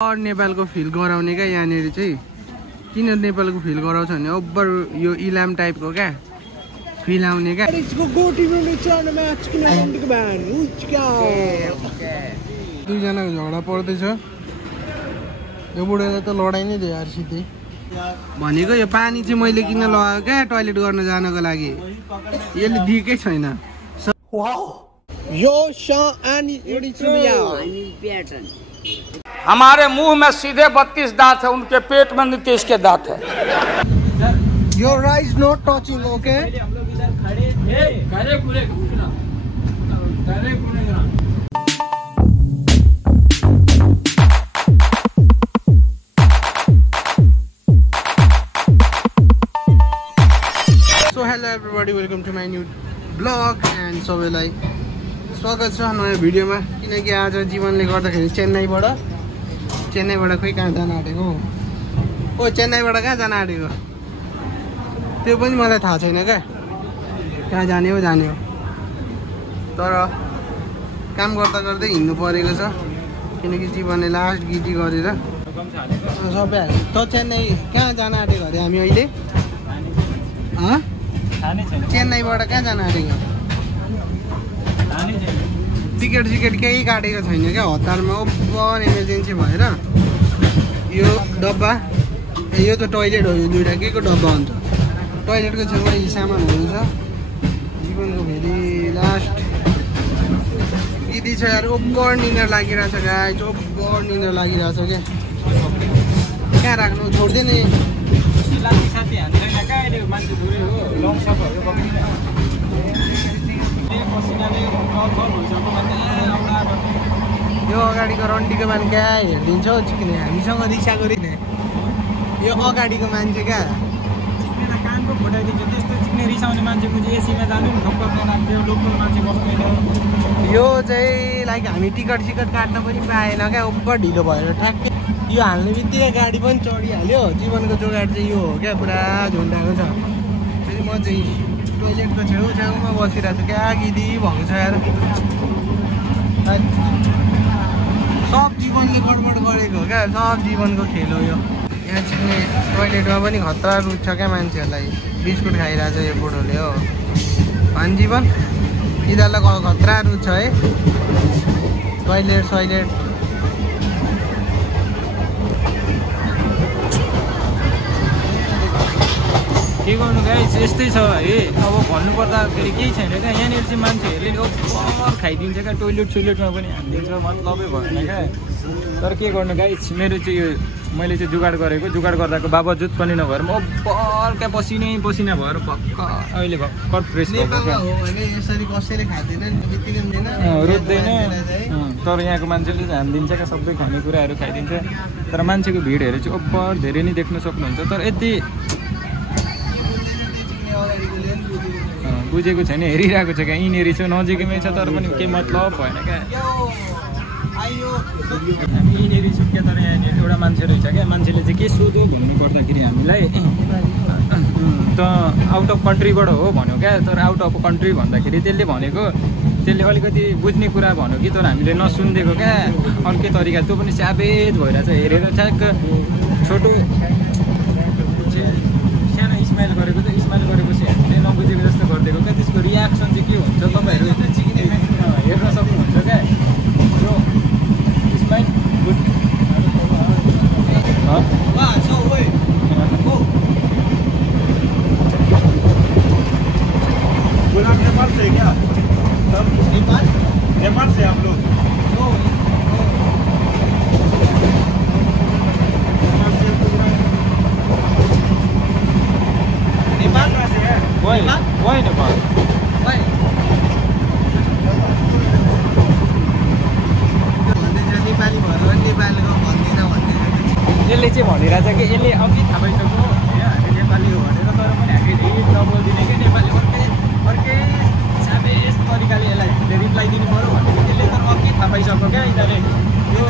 और नेपालको फिल गराउने क्या यहाँनिर चाहिँ किन नेपालको फिल गराउँछ भने ओभर यो इलाम टाइपको क्या फिल आउने क्या दुईजनाको झगडा पर्दैछ यो बुढोले त लडाइ नै दियो यार सिधै भनेको यो पानी चाहिँ मैले किन लगाएको क्या टोइलेट गर्न जानको लागि यसले दिएकै छैन हमारे मुंह में सीधे 32 दांत है, उनके पेट में 29 के दांत है। Your eyes not touching, okay? So hello everybody, welcome to my new vlog and सबैलाई स्वागत छ नयाँ भिडियोमा किनकि आज जीवनले गर्दाखेरि चेन्नईबाट खोइ कहाँ जान आँटेको ओ चेन्नईबाट कहाँ जान आँटेको त्यो पनि मलाई थाहा छैन क्या कहाँ जाने हो तर काम गर्दा गर्दै हिँड्नु परेको छ किनकि जीवनले लास्ट गिटी गरेर सबै हाल्यो त चेन्नई कहाँ जान आँटेको अरे हामी अहिले चेन्नईबाट कहाँ जान आँटेको टिकट केही काटेको छैन क्या हतारमा ओभर इमर्जेन्सी भएर यो डब्बा यो त टोइलेट हो यो दुइटा के को डब्बा हुन्छ टोइलेटको छेउमा यी सामानहरू छ जीवनको फेरि लास्ट यदि छ यार ओभर निन्द्रा लागिरहेछ गाइस ओभर निन्द्रा लागिरहेछ क्या कहाँ राख्नु छोड्दैन यो अगाडिको रन्डीको मान्छे क्या हेरिदिन्छ हौ चिक्ने हामीसँग रिक्सा गरिने यो अगाडिको मान्छे क्या कानको फुटाइदिन्छ त्यस्तो चिक्ने रिसाउने मान्छेको चाहिँ एसीमा जानु नि ठक्कर नराख्थ्यो लोकल मान्छे बस्दैन यो चाहिँ लाइक हामी टिकट काट्न पनि पाएन क्या ओभर ढिलो भएर ठ्याक्कै यो हाल्ने बित्तिकै गाडी पनि चढिहाल्यो जीवनको जोगाड चाहिँ यो हो क्या पुरा झुन्डाएको छ फेरि म चाहिँ टोइलेटको छेउमा बसिरहेको छु क्या गिदी भएको छ यार सब जीवनले गडबड गरेको क्या सब जीवनको खेल हो यो यहाँ छिक्ने टोइलेटमा पनि खतरा रुच छ क्या मान्छेहरूलाई बिस्कुट खाइरहेछ यो बुढोले हो भन जीवन यिनीहरूलाई खतरा रुच छ है टोइलेट के गर्नु गाइस यस्तै छ है अब भन्नुपर्दाखेरि केही छैन क्या यहाँनिर चाहिँ मान्छेहरूले ओभर खाइदिन्छ क्या टोइलेटमा पनि हालिदिन्छ मतलबै भएन क्या तर के गर्नु गाइस मेरो चाहिँ यो मैले चाहिँ जुगाड गर्दाको बावजुद पनि नभएर म ओभर क्या पसिना भएर अहिले भर्खर फ्रेस यसरी कसैले खाँदैन रोज्दैन तर यहाँको मान्छेले चाहिँ हालिदिन्छ क्या सबै खानेकुराहरू खाइदिन्छ तर मान्छेको भिडहरू चाहिँ ओभर धेरै नै देख्न सक्नुहुन्छ तर यति बुझेको छैन हेरिरहेको छ क्या यिनीहरू छ नजिकैमै छ तर पनि केही मतलब भएन क्या हामी यिनीहरू छु क्या तर यहाँनिर एउटा मान्छे रहेछ क्या मान्छेले चाहिँ के सोध्यो भन्नु पर्दाखेरि हामीलाई त आउट अफ कन्ट्रीबाट हो भन्यो क्या तर आउट अफ कन्ट्री भन्दाखेरि त्यसले अलिकति बुझ्ने कुरा भन्यो कि तर हामीले नसुनिदिएको क्या अर्कै तरिका त्यो पनि स्याबेज भइरहेछ हेरेर ठ्याक्क छोटो सानो स्माइल गरेपछि हामीले नबुझेको जस्तो गरिदिएको क्या त्यसको रियाक्सन चाहिँ के हुन्छ तपाईँहरू हेर्न सक्नुहुन्छ क्या यो स्माइल गुड नेपाल से क्या नेपाल से आप लोग Why Nepal? नेपाली भएर नेपालको भन्दिनँ भन्ने यसले चाहिँ भनिरहेछ कि यसले अघि थाहा भइसक्यो हामी नेपाली हो भनेर तर पनि हामीले नबोलिदिने क्या नेपाली अर्कै साबेस तरिकाले यसलाई रिप्लाई दिनु पऱ्यो भनेको त्यसले त अघि थाहा पाइसक्यो क्या यिनीहरूले यो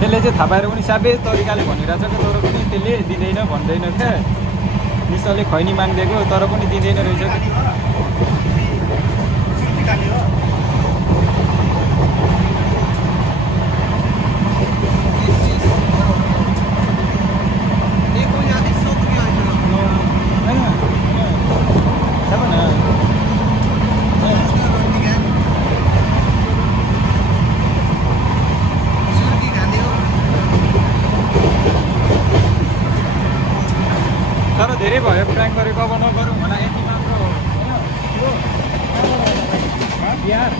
त्यसले चाहिँ थाहा पाएर पनि साबेस तरिकाले भनिरहेछ क्या तर पनि त्यसले दिँदैन भन्दैन क्या मिसले खैनी मागिदिएको तर पनि दिँदैन रहेछ प्लान गरेको अब नगरौँ होला यति मात्र हो बिहार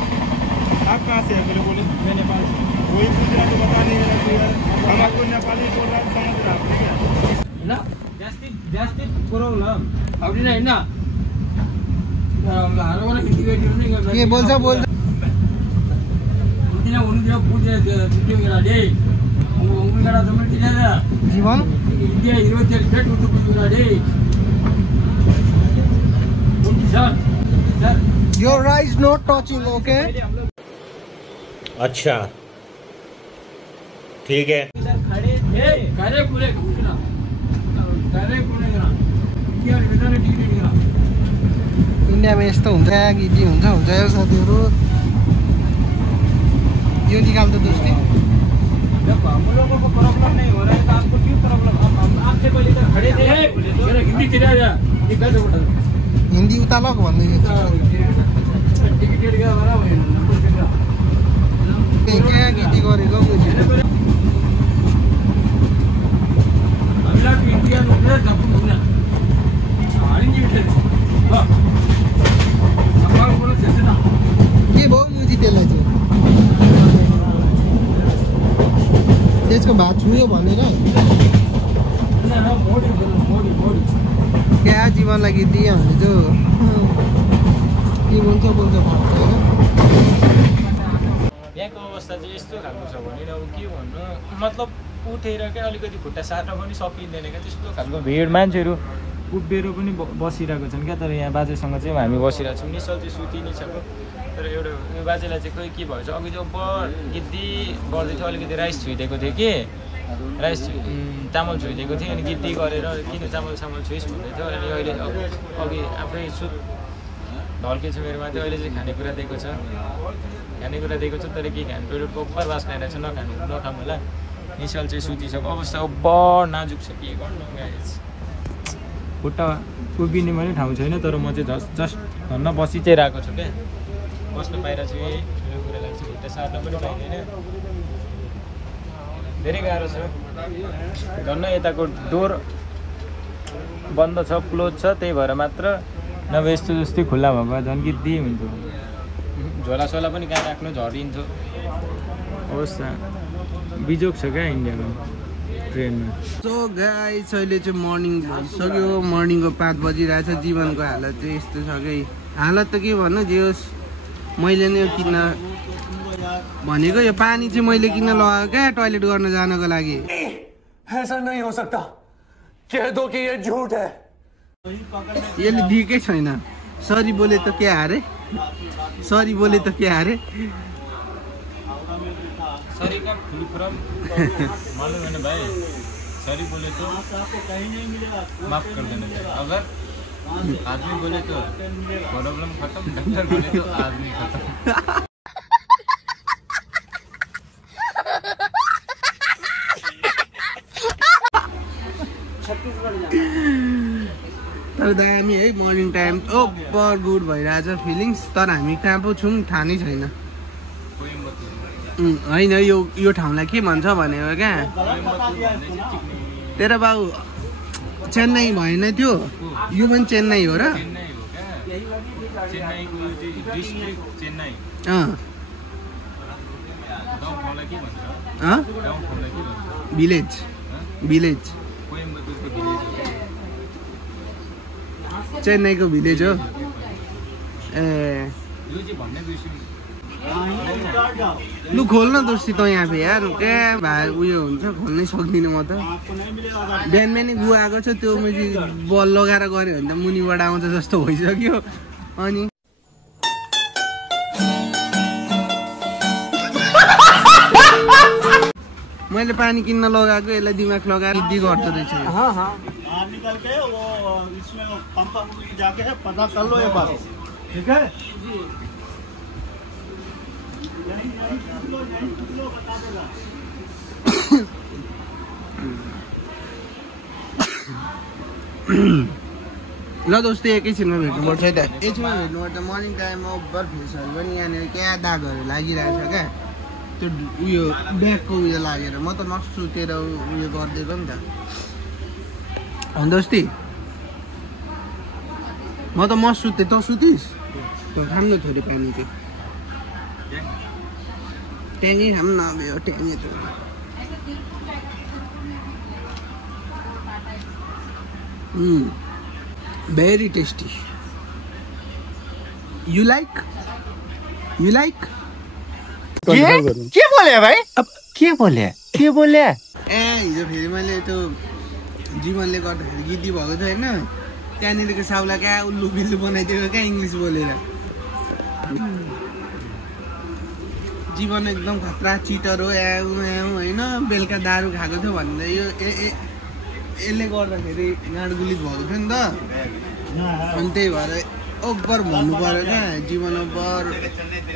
आप कहाँ से है मेरे बोले? मैं नेपाल से। वही पूछ रहा तो बता नहीं रहा तो यार हम आपको नेपाली बोल रहा समझ रहा आप ठीक है? ना जास्ती प्रॉब्लम अब नहीं ना हरवाला हिंदी वीडियो नहीं करना के बोल्छ बोल्छ उन्हीं उन्हीं पूछे वीडियो करा दे उन्हीं करा तो मैं ठीक है जीवन इंडिया 27 फेट उनको पूछ करा they sir your rice not touching okay अच्छा ठीक है इधर खड़े थे करे पूरे पूछना करे पूरे करा क्या इधर टिकट करा इन्डियामा यस्तो हुन्छ गिटी हुन्छ यो साथीहरू यो निकाल त दोस्ती जब हम लोगों को प्रॉब्लम नहीं हो रहा है तो आपको क्यों प्रॉब्लम हम आपसे पहले इधर खड़े थे मेरा हिंदी चला जा ये कैसे उठा हिन्दी उता लग भन्दै टिकट का बराबर है नंबर कितना क्या गिटी गरेको अगला इंडिया में उधर जब घूमना हमारी जी से वाह हमारा बोलो चलना के भयो मुजी त्यसलाई चाहिँ त्यसको भात छुयो भनेर ना मोड़ी क्या जीवनलाई गीत दियो भने चाहिँ के बोल्छ भात होइन यहाँको अवस्था चाहिँ यस्तो खालको छ भने अब के भन्नु मतलब उठेर क्या अलिकति खुट्टा सार्न पनि सकिँदैन क्या त्यस्तो खालको भिड मान्छेहरू उभिएर पनि बसिरहेको छन् क्या तर यहाँ बाजेसँग चाहिँ हामी बसिरहेको छौँ निश्चल चाहिँ सुति नै छ तर एउटा यो बाजेलाई चाहिँ खोइ के भएछ अघि चाहिँ गिद्दी गर्दै थियो अलिकति राइस छुइदिएको थियो कि राइस चामल छुइदिएको थियो अनि गिद्दी गरेर किन चामल छुइस् भन्दै थियो अनि अहिले अघि आफै सुत ढल्केछ मेरोमा चाहिँ अहिले चाहिँ खानेकुरा दिएको छ तर के खानु टोइलेट प्रपर बास्न आइरहेको छ नखानु होला निश्चल चाहिँ सुतिसक्यो अवस्था अब नाजुक छ के गर्नु खुट्टा उभिने पनि ठाउँ छैन तर म चाहिँ जस्ट धन्न बसी चाहिँ रहेको छु क्या बस्न पाइरहेको छु यही ठुलो कुरा लाग्छ खुट्टा सार्न पनि पाइँदैन धेरै गाह्रो छ धन्न यताको डोर बन्द छ क्लोज छ त्यही भएर मात्र नभए यस्तो जस्तै खुल्ला भएको झन् गिद्दी हुन्थ्यो झोलासोला पनि कहाँ राख्नु झरिन्थ्यो अवस्था बिजोग छ क्या इन्डियामा ट्रेनमा सो गाइस अहिले चाहिँ मर्निङ भइसक्यो मर्निङको 5 बजिरहेछ जीवनको हालत चाहिँ यस्तो छ कि हालत त के भन्नु जे होस् मैले नै किन्न भनेको यो पानी चाहिँ मैले किन्न लगाएको क्या टोइलेट गर्न जानको लागि ऐसा नहीं हो सकता कह दो कि ये झूठ है यसले दिएकै छैन सरी बोले त के हारे सरी बोले त के हारे सरी का फुल फॉर्म मालूम है ना भाई सॉरी बोले तो माफ कर देना अगर आदमी बोले तो प्रॉब्लम खत्म डॉक्टर बोले तो आदमी खत्म तर दामी है मर्निङ टाइम ओभर गुड भइरहेछ फिलिङ्स तर हामी कहाँ पो छौँ थाहा नै छैन होइन यो ठाउँलाई के भन्छ भनेको क्या तेरो बाउ चेन्नई भएन त्यो यो पनि चेन्नई हो र भिलेज भिलेज चेन्नईको भिलेज हो ए लु खोल्न दोस्ती त यहाँ पे यार क्या भाइ उयो हुन्छ खोल्नै सक्दिनँ म त बिहान बिहानै गुवा आएको छ त्यो मैले बल लगाएर गऱ्यो भने त मुनिबाट आउँछ जस्तो भइसक्यो अनि मैले पानी किन्न लगाएको यसलाई दिमाग लगाएर यदि गर्दो रहेछ निकल के वो इसमें पंप जाके है पता कर लो ये बात ठीक है ल दोस्तै एकैछिनमा भेट्नुपर्छ है त एकछिनमा भेट्नुपर्छ मर्निङ टाइममा ओभर फेसहरू पनि यहाँनिर क्या दागहरू लागिरहेछ क्या त्यो उयो ब्यागको उयो लागेर म त नसुतेर उयो गरिदिएको नि त दोस्ती म त म सुते तँ सुतिस् खानु थोरै पानी चाहिँ ट्याङ्गी खानु न अब यो ट्याङ्गी त भेरी टेस्टी यु लाइक के बोले भाइ अब के बोले ए हिजो फेरि मैले त्यो जीवनले गर्दाखेरि गिद्दी भएको थियो होइन त्यहाँनिरको साउला क्या उल्लु बिल्लु बनाइदिएको क्या इङ्ग्लिस बोलेर जीवन एकदम खतरा चिटर हो होइन बेलुका दारू खाएको थियो भनेर यो यसले गर्दाखेरि गाँडगुलित भएको थियो नि त अनि त्यही भएर ओभर भन्नु पऱ्यो क्या जीवन ओभर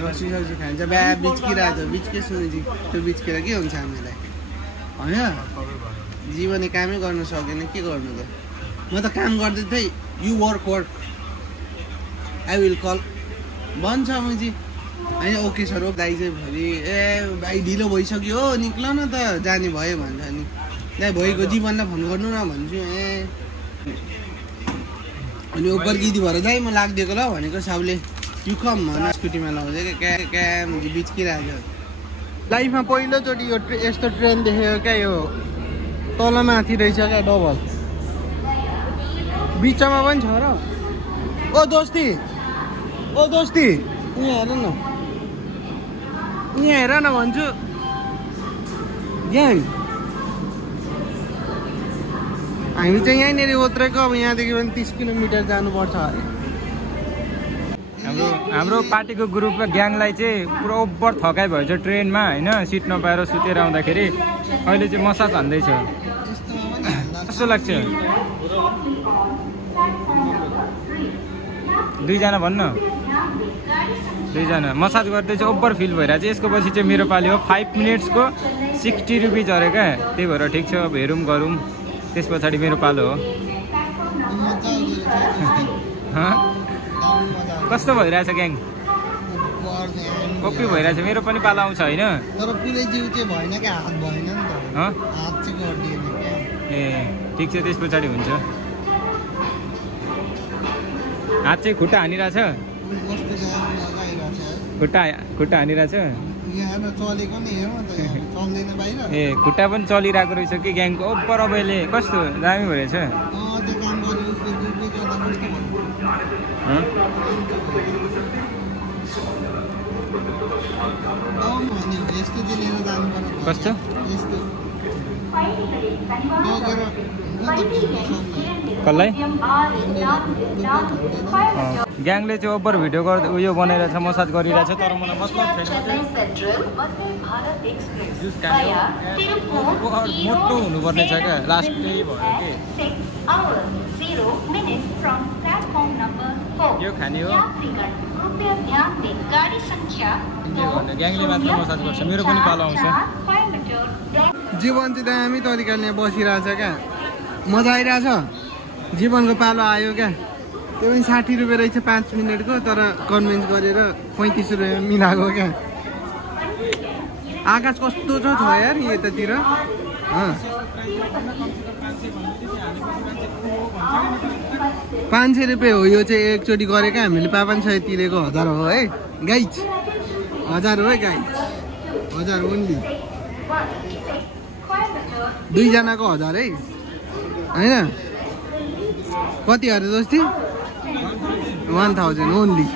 रक्सी सक्सी खान्छ बिहा बिच्किरहेको छ बिच्के सुनेपछि त्यो बिच्केर के हुन्छ हामीलाई होइन जीवनले कामै गर्न सकेन के गर्नु त म त काम गर्दै थिएँ you work I will call भन्छ मुजी होइन ओके सर ओ दाइ चाहिँ फेरि ए भाइ ढिलो भइसक्यो हो निक्ल न त जाने भयो भन्छ नि दाइ भइगयो जीवनलाई फोन गर्नु न भन्छु ए अनि ओभर गिदी भएर दाइ म लाग्दिएको ल भनेको साउले यु कम भन स्कुटीमा लगाउँदै क्या क्या बिच्किरहेको छ लाइफमा पहिलोचोटि यो यस्तो ट्रेन देखेको क्या यो तलमाथि रहेछ क्या डबल बिचमा पनि छ र ओ दोस्ती यहाँ हेर न भन्छु ग्याङ हामी चाहिँ यहीँनिर उत्रेको अब यहाँदेखि पनि 30 किलोमिटर जानुपर्छ अरे हाम्रो पार्टीको ग्रुपमा ग्याङलाई चाहिँ पुरा ओभर थकाइ भएछ ट्रेनमा होइन सिट नपाएर सुतेर आउँदाखेरि अहिले चाहिँ मसाज हान्दैछ कस्तो लाग्छ दुईजना भन्न दुईजना मसाज गर्दै चाहिँ ओभर फिल भइरहेको छ यसको पछि चाहिँ मेरो पालि हो 5 मिनट्सको 60 रुपिज अरे क्या त्यही भएर ठिक छ अब हेरौँ गरौँ त्यस पछाडि मेरो पालो हो कस्तो भइरहेछ ग्याङ कपी भइरहेछ मेरो पनि पालो आउँछ होइन तर पुरै जिउ चाहिँ भएन क्या हात भएन नि त हात चाहिँ गर्दिएन क्या ए ठिक छ त्यस पछाडि हुन्छ हात चाहिँ खुट्टा हानिरहेछ खुट्टा हानिरहेछ ए खुट्टा पनि चलिरहेको रहेछ कि ग्याङको ओभर अबैले कस्तो दामी भइरहेछ कस्तो कसलाई ग्याङले चाहिँ ओभर भिडियो गर्दै उयो बनाइरहेछ मसाज गरिरहेछ तर मलाई मतलब मोटो हुनुपर्ने छ क्या लास्ट त्यही भयो कि यो खाने हो ग्याङले मात्र मसाज गर्छ मेरो पनि पालो आउँछ जीवन चाहिँ दामी तरिकाले बसिरहेछ क्या मजा आइरहेछ जीवनको पालो आयो क्या त्यो पनि 60 रुपियाँ रहेछ 5 मिनटको तर कन्भिन्स गरेर 35 रुपियाँ मिलाएको क्या आकाश कस्तो छ यार यतातिर 500 रुपियाँ हो यो चाहिँ एकचोटि गरेको हामीले 500 तिरेको 1000 हो है गाइज 1000 हो है गाइज 1000 ओन्ली दुईजनाको 1000 है होइन कति अरे दोस्ती 1000 ओन्ली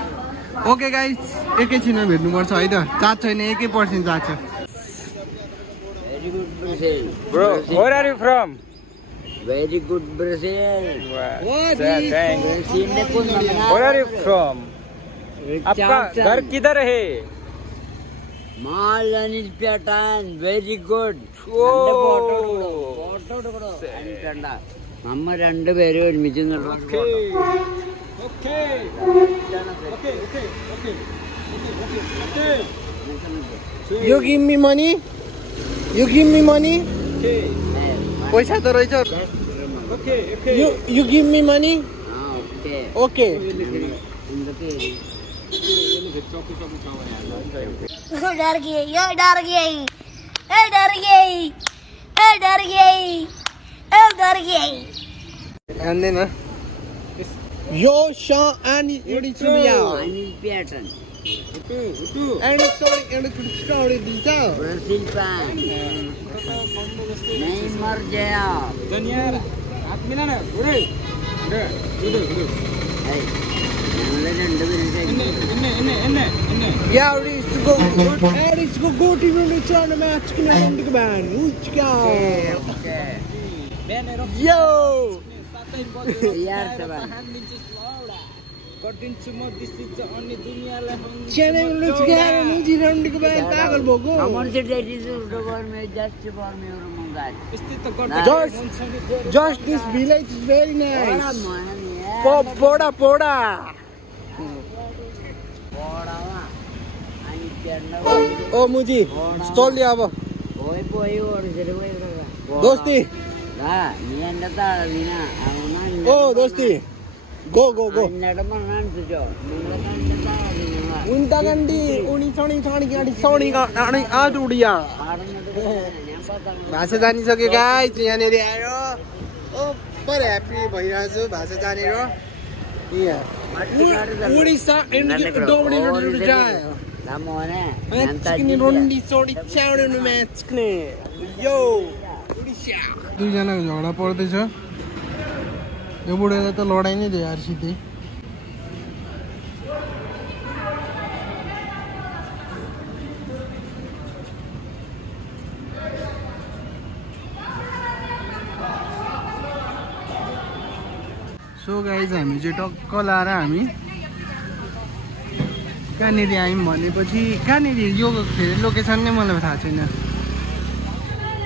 ओके गाइज एकैछिनमा भेट्नुपर्छ है त चार्ज छैन 1% चार्ज छ Bro, where are you from? Very good Brazil. Where are you from? आपका घर किधर है? Malanis Patan. Very good. Mama rendu very good. You give me money? You give me money? पैसा त रहेछ You give me money? Okay. डर गई हान्दैन यो अनि एडी सुबिया Anil Piatan. एडी सरी एडी स्टोरी दिन्छ Brazil pan. Neymar Jaya. दुनिया हात मिला न बुढे Hey. Namanya rendu bisa. Yeah, it's go. It's go to the tournament. Yo. Yaar sabar. गरिदिन्छु म दिसिन्छ अनि दुनियाँलाई Channel looks good. Muji round के बाद पागल भोगो. Kamu sudah di Surabaya में just for me और मंगाई. यस्तै त गर्दै Just this village is very nice. Orang mana nih? Poda. Orang mah. Anil Piatan. Oh Muji, stall dia apa? Boy और जरूर करेगा. Dosti. Nah, ini anda tahu ni na. Oh Dosti. Go. Anda mana nanti jo? Unta gandi, uni chani gadi soni ga ani adudia. भाषा जानिसक्यो guys यहाँनिर आयो over happy भइरहेछु भाषा जानेर यहाँ Odisha and डोबडी जायो रोन्डी सोडी च्याउनु म्याचक्ने यो उडिसा दुईजनाको झगडा पर्दैछ यो बुढाले त लडाइ नै दियो यार सिधै सो गाइज हामी चाहिँ टक्क लाएर हामी कहाँनिर आयौँ भनेपछि कहाँनिर यो फेरि लोकेसन नै मलाई थाहा छैन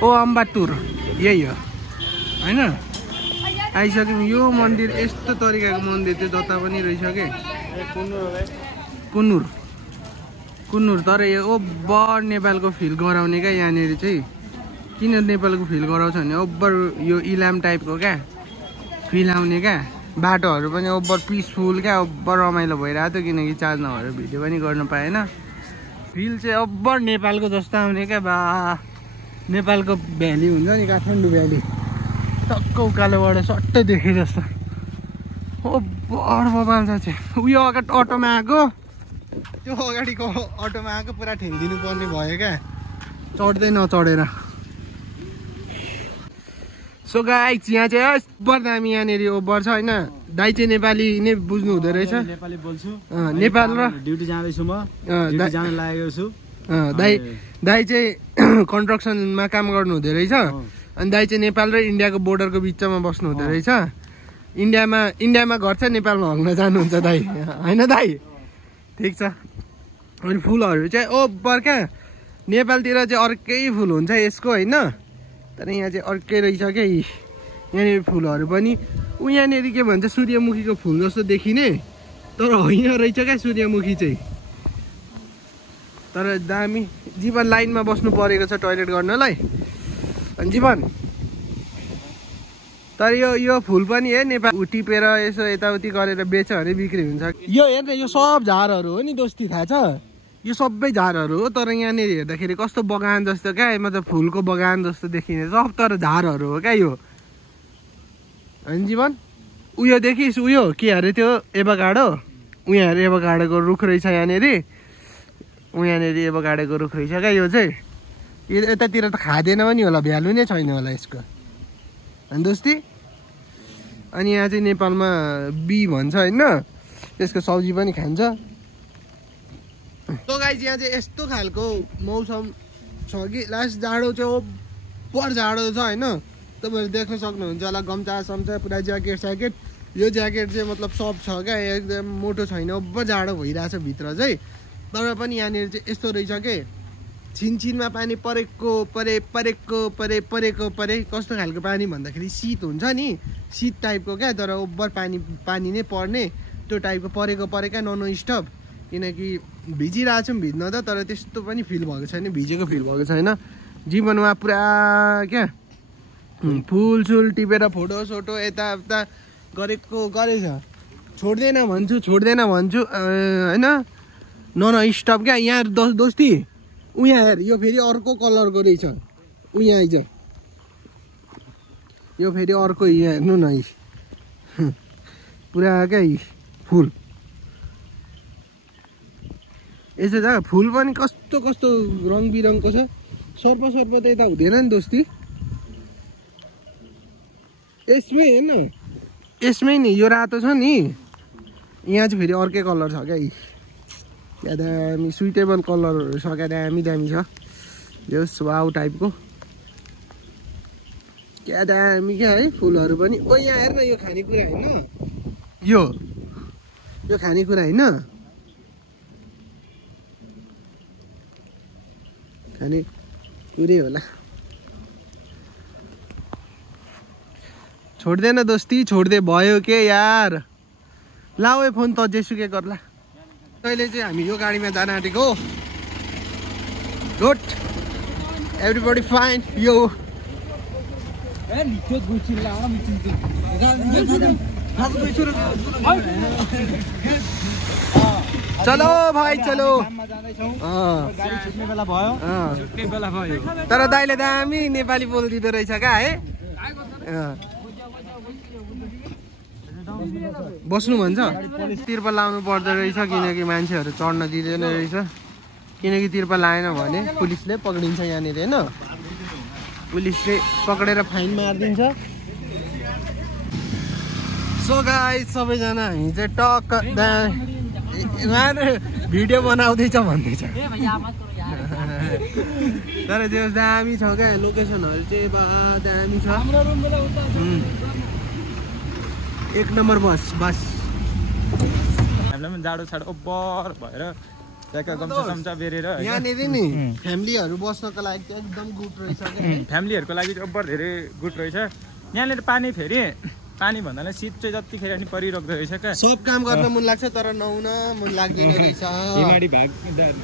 ओ अम्बाटुर यही हो होइन आइसक्यौँ यो मन्दिर यस्तो तरिकाको मन्दिर चाहिँ जता पनि रहेछ के कुन्नुर तर यो ओभर नेपालको फिल गराउने क्या यहाँनिर चाहिँ किन नेपालको फिल गराउँछ भने ओभर यो इलाम टाइपको क्या फिल आउने क्या बाटोहरू पनि ओभर पिसफुल क्या ओभर रमाइलो भइरहेको थियो किनकि चार्ज नभएर भिडियो पनि गर्न पाएन फिल चाहिँ ओभर नेपालको जस्तो आउने क्या बा नेपालको भ्याली हुन्छ नि काठमाडौँ भ्याली टक्क उकालोबाट सट्टै देखे जस्तो ओभर बबाल्छ चाहिँ उयो अगाडि अटोमा आएको त्यो अगाडिको अटोमा आएको पुरा ठेलिदिनु पर्ने भयो क्या चढ्दै नचढेर सो गाइस यहाँ चाहिँ ओभर दामी यहाँनिर ओभर छ होइन दाइ चाहिँ नेपाली नै बुझ्नु हुँदो रहेछ नेपाली बोल्छु नेपाल र ड्युटी जाँदैछु म ड्युटी जान लागेको छु दाइ चाहिँ कन्स्ट्रक्सनमा काम गर्नु हुँदो रहेछ अनि दाइ चाहिँ नेपाल र इन्डियाको बोर्डरको बिचमा बस्नु हुँदो रहेछ इन्डियामा घर छ नेपालमा हल्न जानुहुन्छ दाइ होइन दाइ ठिक छ अनि फुलहरू चाहिँ ओभर क्या नेपालतिर चाहिँ अर्कै फुल हुन्छ यसको होइन तर यहाँ चाहिँ अर्कै रहेछ क्या यहाँनिर फुलहरू पनि यहाँनिर के भन्छ सूर्यमुखीको फुल जस्तो देखिने तर होइन रहेछ क्या सूर्यमुखी चाहिँ तर दामी जीवन लाइनमा बस्नु परेको छ टोइलेट गर्नलाई अनि जीवन तर यो फुल पनि हे नेपाल टिपेर यसो यताउति गरेर बेच्यो भने बिक्री हुन्छ यो हेर्न यो सब झारहरू हो नि दोस्ती थाहा छ यो सबै झारहरू हो तर यहाँनिर हेर्दाखेरि कस्तो बगान जस्तो क्या मतलब फुलको बगान जस्तो देखिने सब तर झारहरू हो क्या यो होइन जीवन उयो देखिस् उयो के अरे त्यो एभोकाडो उहाँहरू एभोकाडोको रुख रहेछ यहाँनिर यहाँनिर एभोकाडोको रुख रहेछ क्या यो चाहिँ यतातिर त खाँदैन पनि होला भ्यालु नै छैन होला यसको होइन दोस्ती अनि यहाँ चाहिँ नेपालमा बी भन्छ होइन त्यसको सब्जी पनि खान्छ तो गाइस यहाँ चाहिँ यस्तो खालको मौसम छ कि लास्ट जाडो चाहिँ ओभर जाडो छ होइन तपाईँहरू देख्न सक्नुहुन्छ होला गम्चा सम्चा पुरा ज्याकेट यो ज्याकेट चाहिँ मतलब सब छ क्या एकदम मोटो छैन ओभर जाडो भइरहेछ भित्र चाहिँ तर पनि यहाँनिर चाहिँ यस्तो रहेछ के छिनछिनमा पानी परेको कस्तो खालको पानी भन्दाखेरि शीत हुन्छ नि शीत टाइपको क्या तर ओभर पानी नै पर्ने त्यो टाइपको परेका नन स्टप किनकि भिजिरहेको छौँ भिज्न त तर त्यस्तो पनि फिल भएको छैन भिजेको फिल भएको छैन जीवनमा पुरा क्या फुलसुल टिपेर फोटोसोटो यताउता गरेछ छोड्दैन भन्छु होइन नन स्टप क्या यहाँ दोस्ती उहाँ हेर यो फेरि अर्को कलरको रहेछ उहाँ आइज यो फेरि अर्को यहाँ हेर्नु न पुरा क्या फुल यस्तो जग्गा फुल पनि कस्तो कस्तो रङ बिरङको छ सर्प त यता हुँदैन नि दोस्ती यसमै हेर्न यसमै नि यो रातो छ नि यहाँ चाहिँ फेरि अर्कै कलर छ क्या दामी सुइटेबल कलरहरू छ क्या दामी छ यो स्वाउ टाइपको क्या दामी क्या है फुलहरू पनि ओ यहाँ हेर्न यो खानेकुरा होइन यो खानेकुरा होइन खानेकुरै होला छोड्दैन दोस्ती छोड्दै भयो के यार लाऊ है फोन त जेसुकै गर्ला अहिले चाहिँ हामी यो गाडीमा जान आँटेको गुड एभ्रीबडी फाइन यो चलो भाइ चलो तर दाइले दामी नेपाली बोलिदिँदो रहेछ क्या है बस्नु भन्छ तिर्पल लाउनु पर्दो रहेछ किनकि मान्छेहरू चढ्न दिँदैन रहेछ किनकि तिर्पल लाएन भने पुलिसले पक्रिन्छ यहाँनिर होइन पुलिसले पक्रेर फाइन मारिदिन्छ सो गाइस सबैजना हामी चाहिँ टक्क भिडियो बनाउँदैछ भन्दैछ तर त्यो दामी छ क्या लोकेसनहरू चाहिँ दामी छ एक नम्बर बस हामीलाई पनि जाडो छाडो ओभर भएर ट्याक्क गम्छा बेरेर यहाँनिर नि फ्यामिलीहरू बस्नको लागि चाहिँ एकदम गुड रहेछ फ्यामिलीहरूको लागि चाहिँ ओभर धेरै गुड रहेछ यहाँनिर पानी फेरि पानी भन्दा शीत चाहिँ जतिखेर पनि परिरहेको रहेछ क्या सब काम गर्न मन लाग्छ तर नहुन मन लाग्दैन रहेछ हिमाडी भाग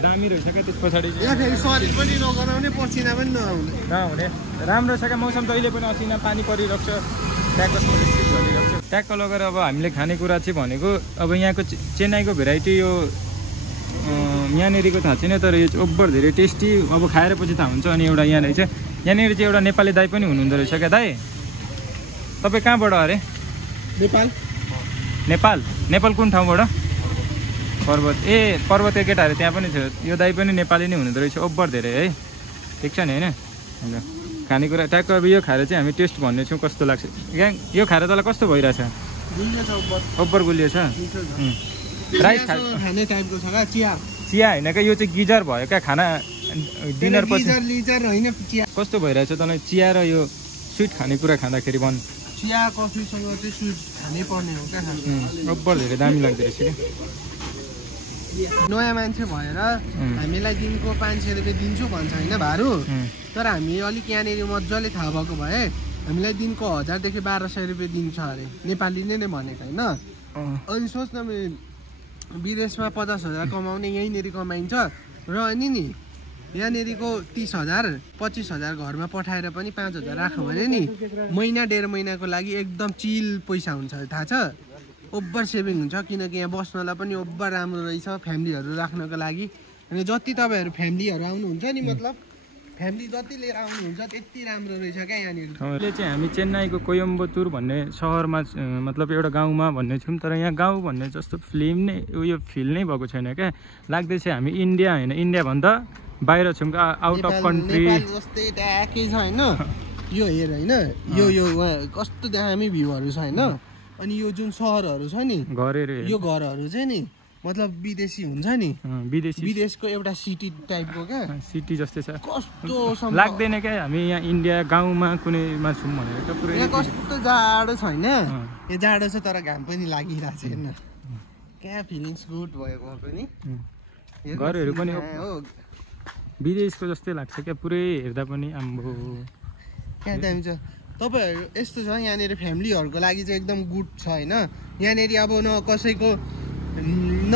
दामी रहेछ क्या त्यस पछाडि यहाँ फेरि शरीर पनि नगनाउने पसिना पनि नहुने राम्रो छ क्या मौसम जहिले पनि असिना पानी परिरहेको छ ट्याक्क लगेर अब हामीले खानेकुरा चाहिँ भनेको अब यहाँको चेन्नाईको भेराइटी यो यहाँनिरको थाहा छैन तर यो चाहिँ ओभर धेरै टेस्टी अब खाएर पछि थाहा हुन्छ अनि एउटा यहाँ रहेछ यहाँनिर चाहिँ एउटा नेपाली दाइ पनि हुनुहुँदो रहेछ क्या दाइ तपाईँ कहाँबाट अरे नेपाल कुन ठाउँबाट पर्वत केटाहरू त्यहाँ पनि थियो यो दाइ पनि नेपाली नै हुनुहुँदो रहेछ ओभर धेरै है ठिक छ नि होइन खानेकुरा ट्याक्क अब यो खाएर चाहिँ हामी टेस्ट भन्नेछौँ कस्तो लाग्छ यो खाएर तँलाई कस्तो भइरहेछ ओभर गुलियो छ राइस खाने टाइपको छ क्या चिया होइन क्या यो चाहिँ गिजर भयो क्या खाना डिनर पछि कस्तो भइरहेछ तँलाई चिया र यो स्विट खानेकुरा खाँदाखेरि चिया कफीसँग चाहिँ स्विट खानै पर्ने हो क्या ओभर धेरै दामी लाग्दो रहेछ क्या नयाँ मान्छे भएर हामीलाई दिनको 500 रुपियाँ दिन्छु भन्छ होइन भाडु तर हामी अलिक यहाँनिर मजाले थाहा भएको भए हामीलाई दिनको 1000 देखि 1200 रुपियाँ दिन्छ अरे नेपाली नै भनेको होइन अनि सोच्न विदेशमा 50,000 कमाउने यहीँनिर कमाइन्छ र अनि नि यहाँनिरको 30,000 25,000 घरमा पठाएर पनि 5,000 राख्यो भने नि महिना 1.5 महिनाको लागि एकदम चिल पैसा हुन्छ थाहा छ ओभर सेभिङ हुन्छ किनकि यहाँ बस्नलाई पनि ओभर राम्रो रहेछ फ्यामिलीहरू राख्नको लागि अनि जति तपाईँहरू फ्यामिलीहरू आउनुहुन्छ नि मतलब फ्यामिली जति लिएर आउनुहुन्छ त्यति राम्रो रहेछ क्या यहाँनिर अहिले चाहिँ हामी चेन्नाईको कोयम्बटुर भन्ने सहरमा मतलब एउटा गाउँमा भन्ने छौँ तर यहाँ गाउँ भन्ने जस्तो फिल्म नै उयो फिल नै भएको छैन क्या लाग्दैछ हामी इन्डिया होइन इन्डियाभन्दा बाहिर छौँ आउट अफ कन्ट्री जस्तै ट्याकै छ होइन यो हेर होइन यो कस्तो दामी भ्यूहरू छ होइन अनि यो जुन सहरहरू छ नि यो घरहरू चाहिँ नि मतलब विदेशी हुन्छ नि विदेशको एउटा सिटी टाइपको क्या सिटी जस्तै छ कस्तो लाग्दैन क्या हामी यहाँ इन्डिया गाउँमा कुनैमा छौँ भनेर त पुरै यहाँ कस्तो जाडो छ होइन यहाँ जाडो छ तर घाम पनि लागिरहेको छ हेर्न क्या फिलिङ्स गुड भएको पनि घरहरू पनि विदेशको जस्तै लाग्छ क्या पुरै हेर्दा पनि आम्बो क्या दामी छ तपाईँहरू यस्तो छ यहाँनिर फ्यामिलीहरूको लागि चाहिँ एकदम गुड छ होइन यहाँनिर अब न कसैको न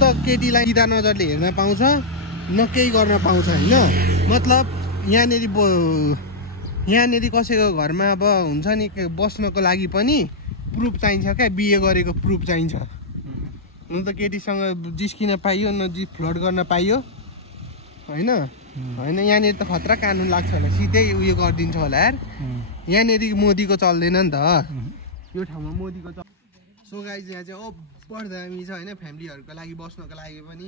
त केटीलाई सिधा नजरले हेर्न पाउँछ न केही गर्न पाउँछ होइन मतलब यहाँनिर कसैको घरमा अब हुन्छ नि बस्नको लागि पनि प्रुफ चाहिन्छ क्या बिहे गरेको प्रुफ चाहिन्छ न त केटीसँग जिस्किन पाइयो न फ्लड गर्न पाइयो होइन यहाँनिर त खतरा कानुन लाग्छ होला सिधै उयो गरिदिन्छ होला यार यहाँनिर मोदीको चल्दैन नि त यो ठाउँमा मोदीको सो गाइज यहाँ चाहिँ ओभर दामी छ होइन फ्यामिलीहरूको लागि बस्नको लागि पनि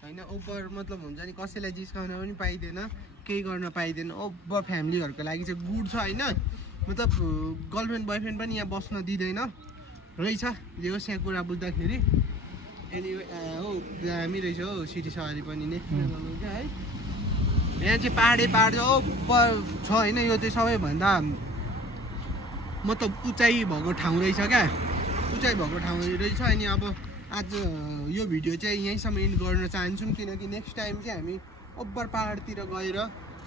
होइन ओभर मतलब हुन्छ नि कसैलाई जिस्काउन पनि पाइँदैन केही गर्न पाइँदैन ओभर फ्यामिलीहरूको लागि चाहिँ गुड छ होइन मतलब गर्लफ्रेन्ड बोयफ्रेन्ड पनि यहाँ बस्न दिँदैन रहेछ जे होस् यहाँ कुरा बुझ्दाखेरि एनिवे हो दामी रहेछ हो सिटी सवारी पनि नै है यहाँ चाहिँ पहाड चाहिँ ओभर छ होइन यो चाहिँ सबैभन्दा मतलब उचाइ भएको ठाउँ रहेछ क्या उचाइ भएको ठाउँ रहेछ अनि अब आज यो भिडियो चाहिँ यहीँसम्म इन्ड गर्न चाहन्छौँ किनकि नेक्स्ट टाइम चाहिँ हामी ओभर पहाडतिर गएर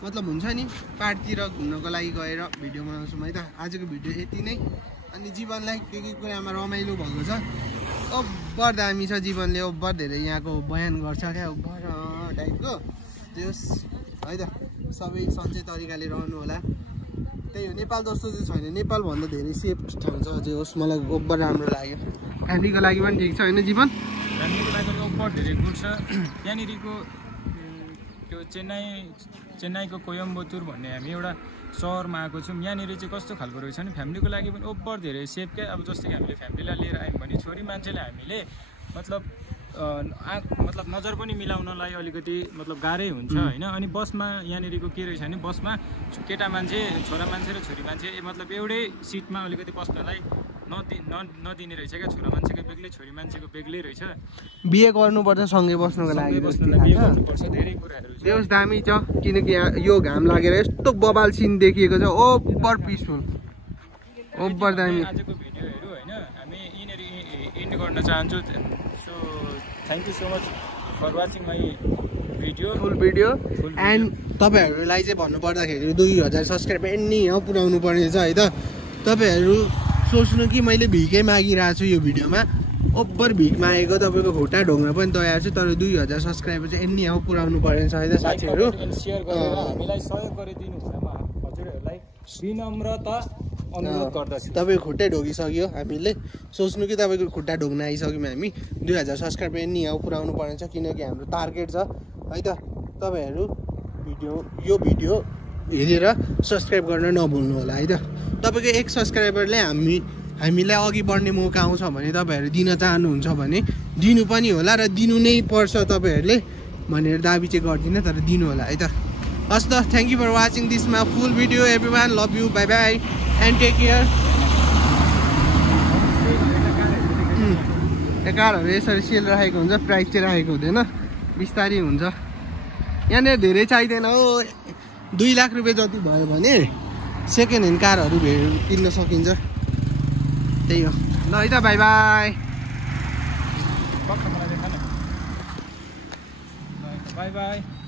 मतलब हुन्छ नि पहाडतिर घुम्नको लागि गएर भिडियो बनाउँछौँ है त आजको भिडियो यति नै अनि जीवनलाई के कुरामा रमाइलो भएको छ ओभर दामी छ जीवनले ओभर धेरै यहाँको बयान गर्छ क्या ओभर टाइपको त्यस है त सबै सन्चै तरिकाले रहनु होला त्यही हो नेपाल जस्तो चाहिँ छैन नेपालभन्दा धेरै सेफ ठाउँ छ जे होस् मलाई ओभर राम्रो लाग्यो फ्यामिलीको लागि पनि ठिक छ होइन जीवन फ्यामिलीको लागि ओभर धेरै गुड छ यहाँनिरको त्यो चेन्नाईको कोयम्बतुर भन्ने हामी एउटा सहरमा आएको छौँ यहाँनिर चाहिँ कस्तो खालको रहेछ भने फ्यामिलीको लागि पनि ओभर धेरै सेफ क्या अब जस्तै कि हामीले फ्यामिलीलाई लिएर आयौँ भने छोरी मान्छेलाई हामीले मतलब नजर पनि मिलाउनलाई अलिकति मतलब गाह्रै हुन्छ होइन अनि बसमा यहाँनिरको के रहेछ भने बसमा केटा मान्छे छोरा मान्छे र छोरी मान्छे मतलब एउटै सिटमा अलिकति बस्नलाई नदिने रहेछ क्या छोरा मान्छेको बेग्लै छोरी मान्छेको बेग्लै रहेछ बिहे गर्नुपर्छ सँगै बस्नुको लागि धेरै कुराहरू त्यो दामी छ किनकि यो घाम लागेर यस्तो बबाल सिन देखिएको छ ओभर पिसफुल ओभर दामी आजको भिडियोहरू होइन हामी यिनीहरू इन्ड गर्न चाहन्छु so thank you so much for watching my video full video and तपाईँहरूलाई चाहिँ भन्नुपर्दाखेरि 2000 सब्सक्राइब एन्नी हो पुऱ्याउनु पर्ने छ है त तपाईँहरू सोच्नु कि मैले भिकै मागिरहेको छु यो भिडियोमा ओभर भिख मागेको तपाईँको खुट्टा ढोग्न पनि तयार छु तर 2000 सब्सक्राइबर चाहिँ एन्नी हो पुऱ्याउनु पर्ने छ है त साथीहरू सेयर गरेर हामीलाई सहयोग गरिदिनु हुनमा हजुरहरूलाई विनम्रता अनुरोध गर्दछु तपाईँको खुट्टै ढोगिसक्यो हामीले सोच्नु कि तपाईँको खुट्टा ढोग्न आइसक्यौँ हामी 2000 सब्सक्राइबर एन्नी हो पुऱ्याउनु पर्ने छ किनकि हाम्रो टार्गेट छ है त तपाईँहरू यो भिडियो हेरेर सब्सक्राइब गर्न नभुल्नु होला है त तपाईँको एक सब्सक्राइबरले हामीलाई अघि बढ्ने मौका आउँछ भने तपाईँहरू दिन चाहनुहुन्छ भने दिनु पनि होला र दिनु नै पर्छ तपाईँहरूले भनेर दाबी चाहिँ गर्दिनँ तर दिनु होला है त हस् त thank you for watching this my full video everyone love you bye bye and take care कारहरू यसरी सेल राखेको हुन्छ प्राइस चाहिँ राखेको हुँदैन बिस्तारै हुन्छ यहाँनिर धेरै चाहिँदैन हो 2 लाख रुपियाँ जति भयो भने सेकेन्ड ह्यान्ड कारहरू किन्न सकिन्छ त्यही हो ल है त बाई बाई बाई बाई